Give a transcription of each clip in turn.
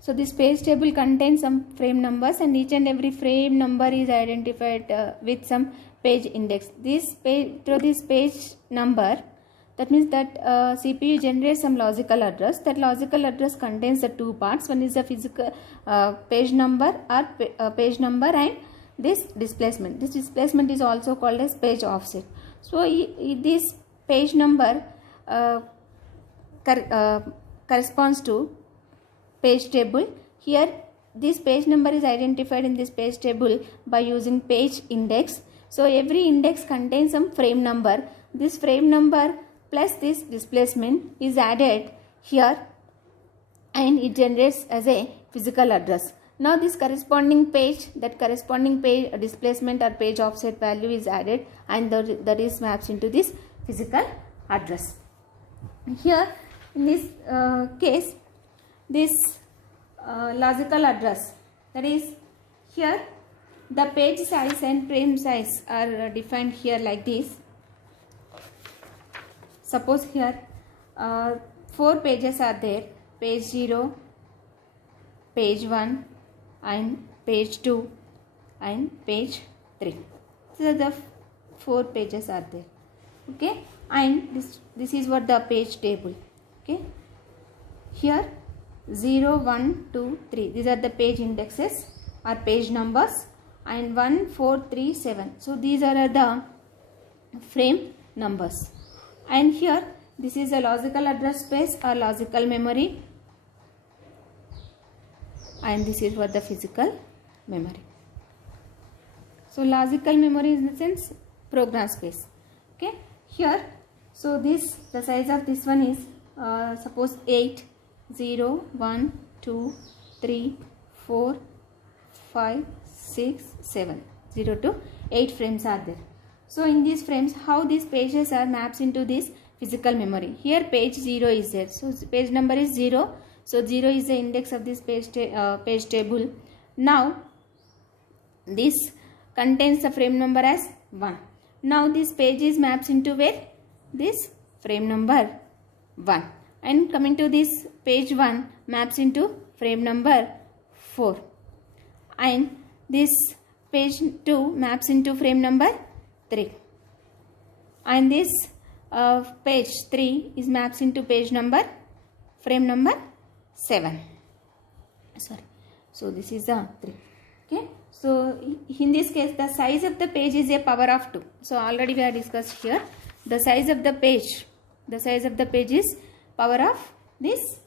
So this page table contains some frame numbers, and each and every frame number is identified with some page index. This page, through this page number, that means that CPU generates some logical address. That logical address contains the two parts. One is the physical page number or page number, and this displacement. This displacement is also called as page offset. So this page number corresponds to page table. Here this page number is identified in this page table by using page index. So every index contains some frame number. This frame number plus this displacement is added here, and it generates as a physical address. Now this corresponding page, that corresponding page displacement or page offset value is added, and that is maps into this physical address. Here in this case, this logical address, that is here the page size and frame size are defined here like this. Suppose here 4 pages are there, page 0, page 1 and page 2 and page 3. So the 4 pages are there, okay, and this is what the page table, okay. Here 0, 1, 2, 3, these are the page indexes or page numbers, and 1, 4, 3, 7. So these are the frame numbers. And here this is a logical address space or logical memory, and this is what the physical memory. So logical memory in the sense program space, okay. Here, so this, the size of this one is suppose 8, 0, 1, 2, 3, 4, 5, 6, 7, 0 to 8 frames are there. So in these frames, how these pages are maps into this physical memory. Here page 0 is there, so page number is 0. So 0 is the index of this page table. Now this contains the frame number as 1. Now this page is maps into where? This frame number 1. And coming to this page 1 maps into frame number 4. And this page 2 maps into frame number 3. And this page 3 is maps into page number, frame number 7. Sorry. So this is the 3. Okay. So in this case, the size of the page is a power of 2. So already we have discussed here. The size of the page is power of this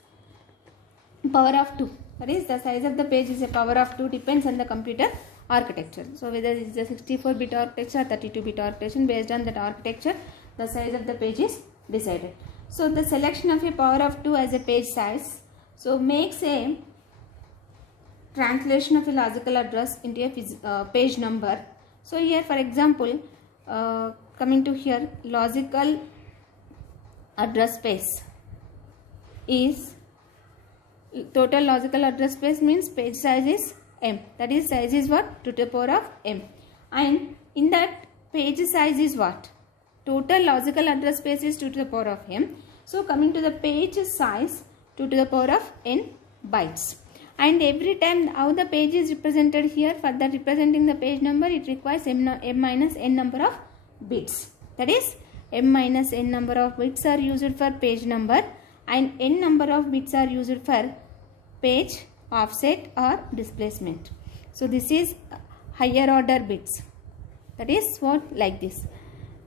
power of 2. That is, the size of the page is a power of 2, depends on the computer architecture. So whether it is a 64-bit architecture or 32-bit architecture, based on that architecture, the size of the page is decided. So the selection of a power of 2 as a page size, so makes a translation of a logical address into a page number. So here, for example, coming to here, logical address space is, total logical address space means page size is m, that is size is what? 2 to the power of m, and in that page size is what? Total logical address space is 2 to the power of m. So coming to the page size, 2 to the power of n bytes. And every time how the page is represented here, for that representing the page number, it requires m minus n number of bits. That is, m minus n number of bits are used for page number, and n number of bits are used for page offset or displacement. So this is higher order bits. That is what, like this.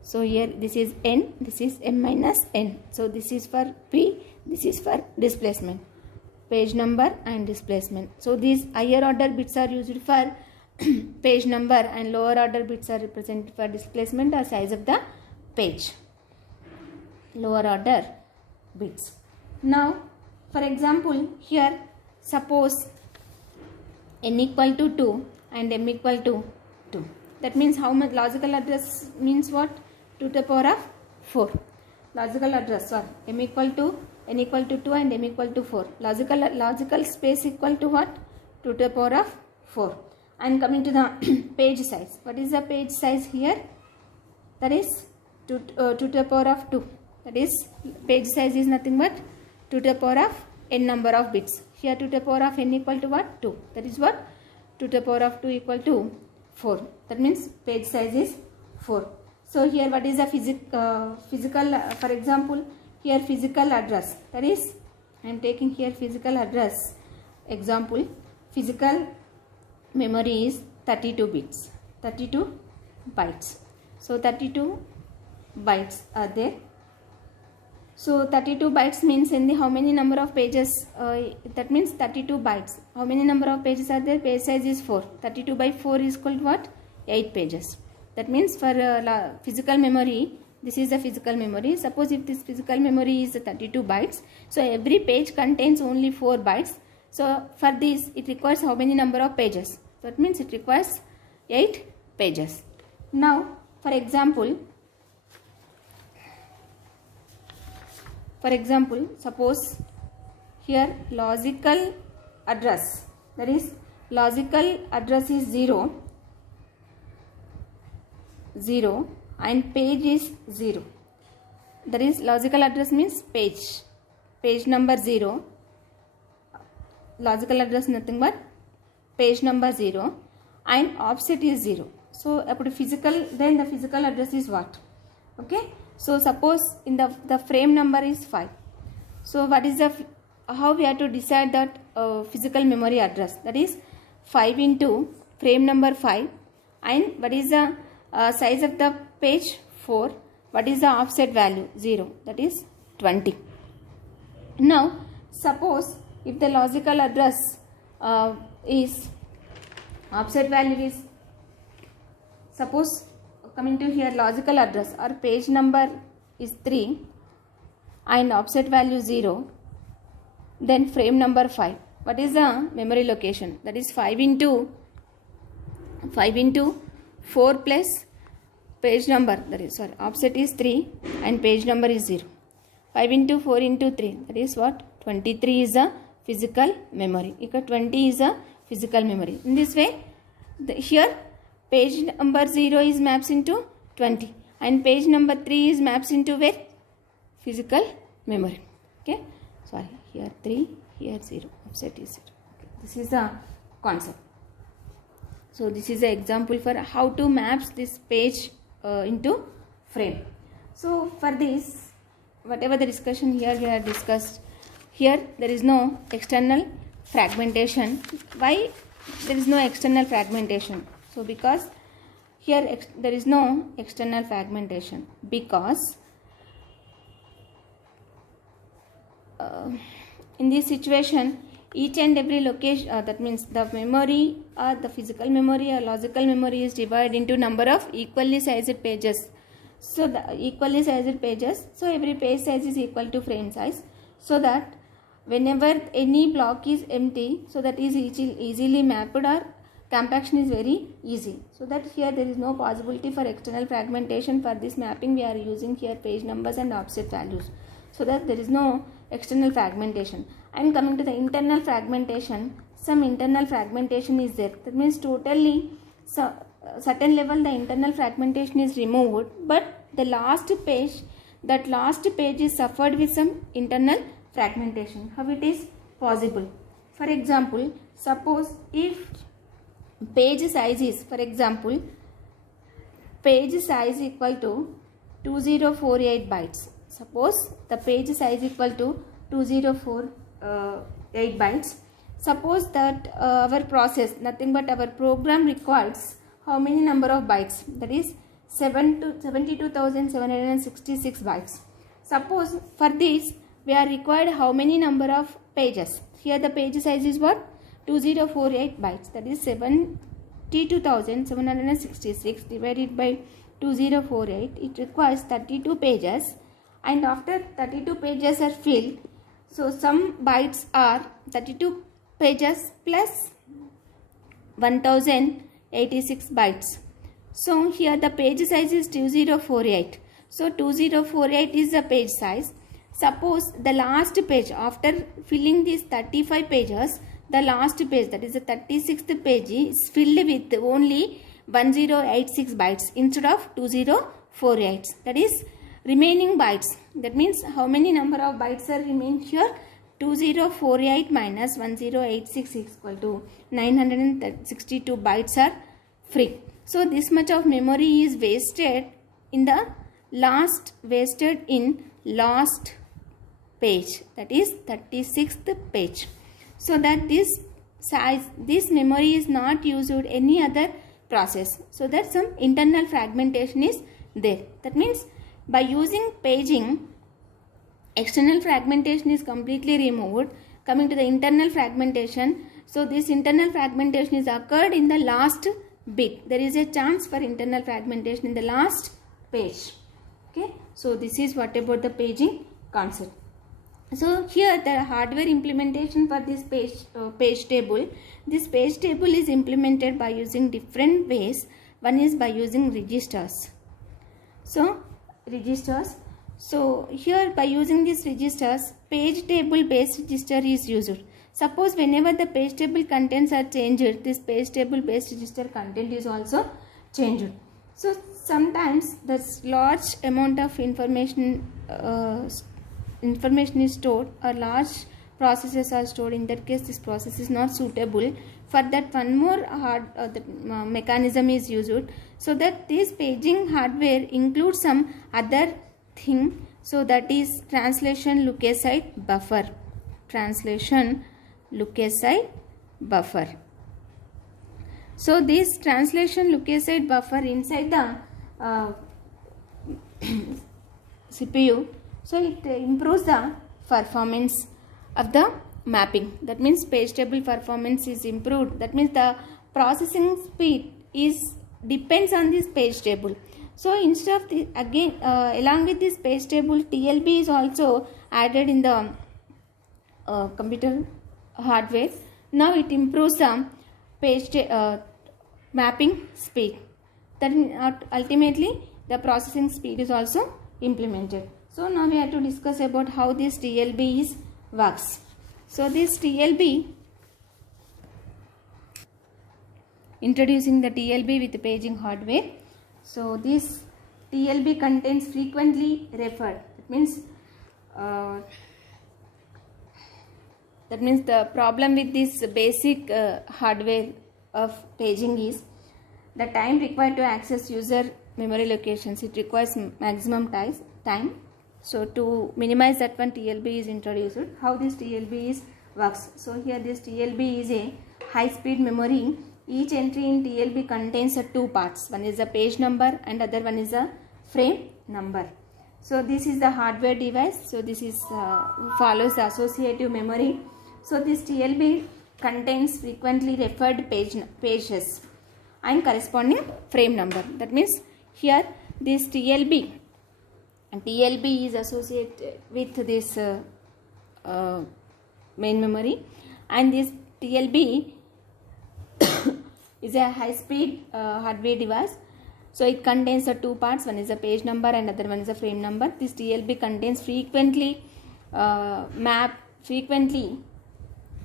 So here this is n, this is m minus n. So this is for p, this is for displacement, page number and displacement. So these higher order bits are used for page number, and lower order bits are represented for displacement or size of the page. Lower order bits. Now for example, here suppose n equal to 2 and m equal to 2. That means how much logical address means what? 2 to the power of 4. Logical address, sorry, m equal to, n equal to 2 and m equal to 4. Logical space equal to what? 2 to the power of 4. And coming to the page size. What is the page size here? That is 2 to the power of 2. That is, page size is nothing but 2 to the power of n number of bits. here 2 to the power of n equal to what? 2. That is what? 2 to the power of 2 equal to 4. That means page size is 4. So here what is the physical, for example, here physical address. That is, I am taking here physical address. Example, physical memory is 32 bits, 32 bytes. So 32 bytes are there. So 32 bytes means in the how many number of pages? That means 32 bytes. How many number of pages are there? Page size is 4. 32 by 4 is equal to what? 8 pages. That means for physical memory, this is the physical memory. Suppose if this physical memory is 32 bytes, so every page contains only 4 bytes. So for this, it requires how many number of pages? That means it requires 8 pages. Now, for example, suppose here logical address, that is logical address is 0, 0 and page is 0. That is logical address means page number 0. Logical address nothing but page number 0 and offset is 0. So then the physical address is what? Okay. So suppose in the frame number is 5. So what is how we have to decide that physical memory address? That is 5 into frame number 5, and what is the size of the page? 4. What is the offset value? 0. That is 20. Now suppose if the logical address is offset value is, suppose coming to here logical address or page number is 3 and offset value 0, then frame number 5. What is the memory location? That is 5 into 4 plus page number, that is offset is 3 and page number is 0. 5 into 4 into 3, that is what? 23 is a physical memory. 20 is a physical memory. In this way, here page number 0 is maps into 20 and page number 3 is maps into where? Physical memory. Okay. Sorry, here 3, here 0. Offset is 0. Okay. This is the concept. So this is an example for how to maps this page into frame. So for this, whatever the discussion here we have discussed, here there is no external fragmentation. Why there is no external fragmentation? So because here there is no external fragmentation, because in this situation each and every location, that means the memory or the physical memory or logical memory is divided into number of equally sized pages. So the equally sized pages, so every page size is equal to frame size, so that whenever any block is empty, so that is easily mapped or compaction is very easy. So that here there is no possibility for external fragmentation. For this mapping we are using here page numbers and offset values, so that there is no external fragmentation. And coming to the internal fragmentation, some internal fragmentation is there. That means totally certain level the internal fragmentation is removed, but the last page is suffered with some internal fragmentation. How it is possible? For example, suppose if page size is, for example, page size equal to 2048 bytes. Suppose the page size equal to 2048 bytes. Suppose that our process, nothing but our program requires how many number of bytes? That is 72,766 bytes. Suppose for this we are required how many number of pages? Here the page size is what? 2048 bytes. That is 72,766 divided by 2048. It requires 32 pages. And after 32 pages are filled, so some bytes are 32 pages plus 1086 bytes. So here the page size is 2048. So 2048 is the page size. Suppose the last page, after filling these 35 pages, the last page, that is the 36th page, is filled with only 1086 bytes instead of 2048. That is remaining bytes. That means how many number of bytes are remain here? 2048 minus 1086 is equal to 962 bytes are free. So this much of memory is wasted in last page, that is 36th page. So that this memory is not used in any other process. So that some internal fragmentation is there. That means by using paging, external fragmentation is completely removed. Coming to the internal fragmentation, so this internal fragmentation is occurred in the last bit. There is a chance for internal fragmentation in the last page. Okay, so this is what about the paging concept. So here the hardware implementation for this page table. This page table is implemented by using different ways. One is by using registers. So registers. So here by using these registers, page table based register is used. Suppose whenever the page table contents are changed, this page table based register content is also changed. So sometimes the large amount of information is stored, or large processes are stored. In that case, this process is not suitable. For that, one more mechanism is used, so that this paging hardware includes some other thing. So that is translation look-aside buffer. Translation look-aside buffer. So this translation look-aside buffer inside the CPU, so it improves the performance of the mapping. That means page table performance is improved. That means the processing speed depends on this page table. So instead of the, again along with this page table, TLB is also added in the computer hardware. Now it improves the page mapping speed. That ultimately the processing speed is also implemented. So now we have to discuss about how this TLB works. So this TLB, introducing the TLB with paging hardware. So this TLB contains frequently referred. That means the problem with this basic hardware of paging is the time required to access user memory locations. It requires maximum time. So to minimize that one, TLB is introduced. How this TLB works? So here this TLB is a high speed memory. Each entry in TLB contains two parts. One is the page number and other one is a frame number. So this is the hardware device. So this is follows the associative memory. So this TLB contains frequently referred pages and corresponding frame number. That means here this TLB is associated with this main memory, and this TLB is a high speed hardware device. So it contains the two parts. One is a page number and other one is a frame number. This TLB contains frequently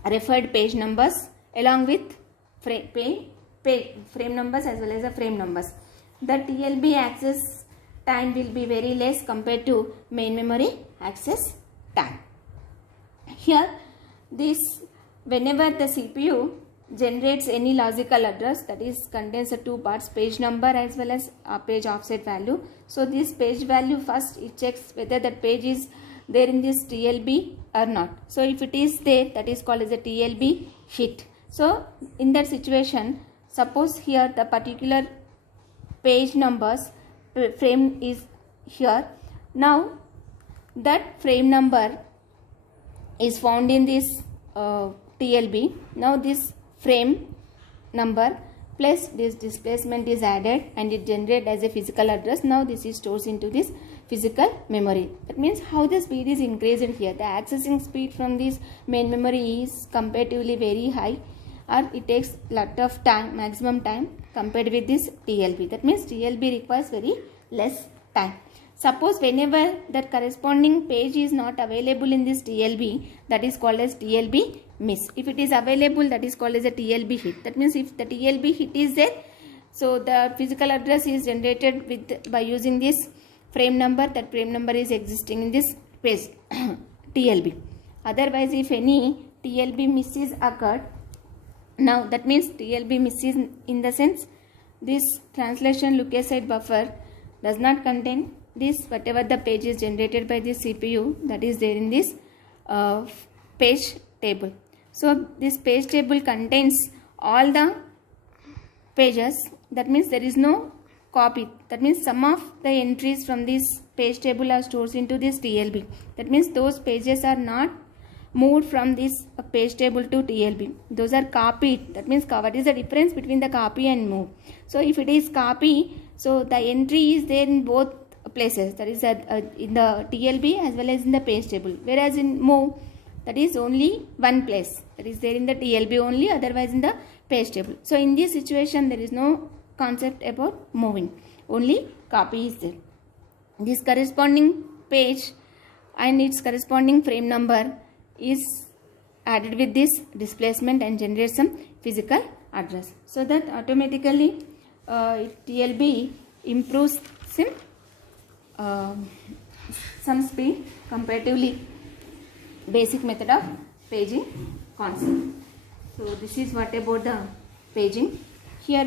referred page numbers along with frame numbers as well as the frame numbers. The TLB access time will be very less compared to main memory access time. Here this, whenever the CPU generates any logical address, that is contains the two parts, page number as well as page offset value. So this page value, first it checks whether that page is there in this TLB or not. So if it is there, that is called as a TLB hit. So in that situation, suppose here the particular page numbers frame is here. Now that frame number is found in this TLB. Now this frame number plus this displacement is added and it generated as a physical address. Now this is stored into this physical memory. That means how the speed is increased here. The accessing speed from this main memory is comparatively very high, or it takes lot of time, maximum time compared with this TLB. That means TLB requires very less time. Suppose whenever that corresponding page is not available in this TLB, that is called as TLB miss. If it is available, that is called as a TLB hit. That means if the TLB hit is there, so the physical address is generated by using this frame number. That frame number is existing in this page TLB. Otherwise, if any TLB miss is occurred, now that means TLB miss is in the sense this translation look aside buffer does not contain this whatever the page is generated by this CPU that is there in this page table. So this page table contains all the pages, that means there is no copy, that means some of the entries from this page table are stored into this TLB, that means those pages are not moved from this page table to TLB, those are copied, that means what is the difference between the copy and move. So if it is copy, so the entry is there in both places, that is in the TLB as well as in the page table, whereas in move that is only one place, that is there in the TLB only, otherwise in the page table. So in this situation there is no concept about moving, only copy is there. This corresponding page and its corresponding frame number is added with this displacement and generates some physical address, so that automatically TLB improves some speed comparatively basic method of paging concept. So this is what about the paging. Here